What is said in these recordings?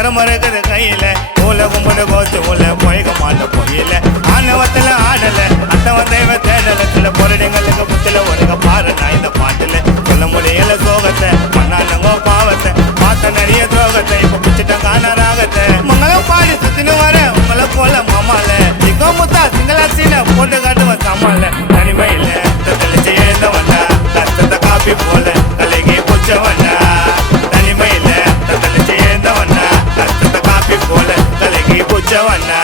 திறமை இருக்குது கையில மூல கும்பிடு கோச்சு உள்ள போய்க மாட்ட போயில ஆணவத்துல ஆடல அத்தவன் தெய்வ தேடல சில பொருடங்களுக்கு புத்தில ஒருக பாரு நான் இந்த பாட்டுல சொல்ல முடியல சோகத்தை மண்ணானங்கோ பாவத்தை பார்த்த நிறைய துரோகத்தை இப்ப பிச்சுட்ட காண ராகத்தை மங்களம் பாடி சுத்தினு வர உங்களை போல மாமால சிக்கோ முத்தா சிங்களாச்சின போட்டு காட்டுவன் சமால தனிமையில தெளிச்சு எழுந்தவன்டா கஷ்டத்தை காப்பி போல கலைகி புச்சவன்டா தனிமையில தெளிச்சு எழுந்தவன்டா கஷ்டத்தை காப்பி போல கலைகி புச்சவன்டா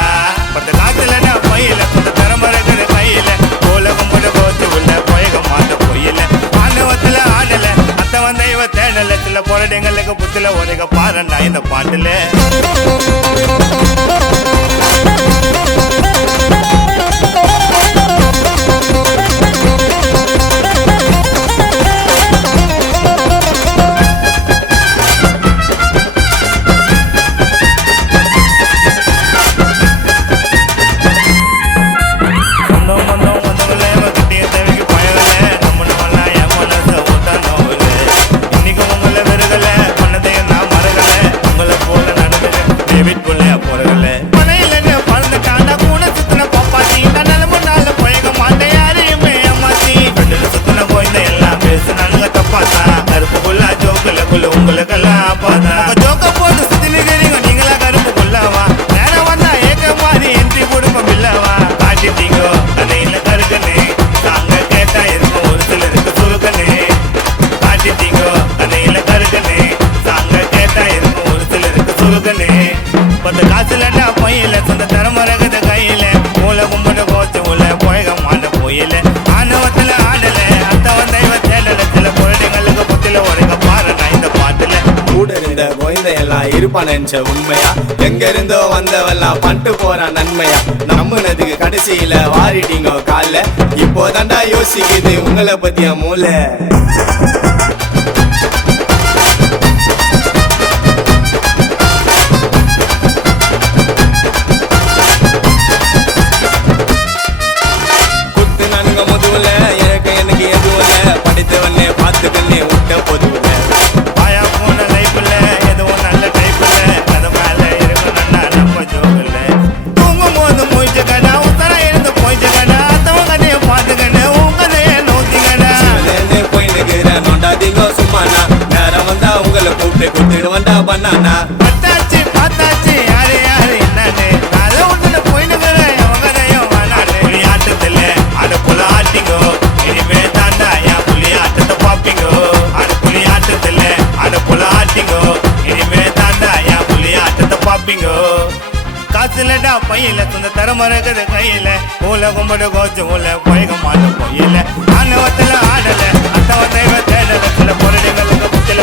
பத்து காத்துல பையில கொஞ்ச திறமை இருக்குது கையில உலகம் முட கோத்து உள்ள போயக மாட்ட பொய்யில ஆணவத்துல ஆடல அத்தவன் தெய்வ தேடல சில பொருடங்களுக்கு புத்தில ஒருக பாருண்டா இந்த பாட்டுல பத்து காசுல பையில சொந்த திறமை இருக்குது கையில மூல கும்பிடு கோச்சு உள்ள போயக மாட்ட போயில ஆணவத்துல ஆடல அத்தவன் தெய்வ தேடல சில பொருடங்களுக்கு புத்தில ஒருக பாருடா இந்த பாட்டுல கூட இருந்த குழந்தையெல்லாம் இருப்பான் நினைச்ச உண்மையா எங்க இருந்தோ வந்தவெல்லாம் பண்டு போறான் நன்மையா நம்பினதுக்கு கடைசியில வாரிட்டீங்க கால இப்போ தாண்டா யோசிக்குது உங்களை பத்திய மூளை பண்ணானா பத்தாச்சு பார்த்தாச்சு யாரு யாரு என்னன்னு அதை ஒன்று போயினுங்கிற அவங்கதையும் வேணாடு புலி ஆட்டத்துல அட புல ஆட்டிங்கோ இனிமே தாண்டா என் புலி ஆட்டத்தை பாப்பீங்கோ அட புலி ஆட்டத்துல அட புல ஆட்டிங்கோ இனிமே தாண்டா என் புலி ஆட்டத்தை பாப்பீங்கோ காசுலடா பையில சொந்த திறமை இருக்குது கையில ஊல கும்பிடு கோச்சு உள்ள போய்க மாட்ட போயில ஆணவத்துல ஆடல அத்தவ தெய்வ தேடல சில பொருடங்களுக்கு புத்தில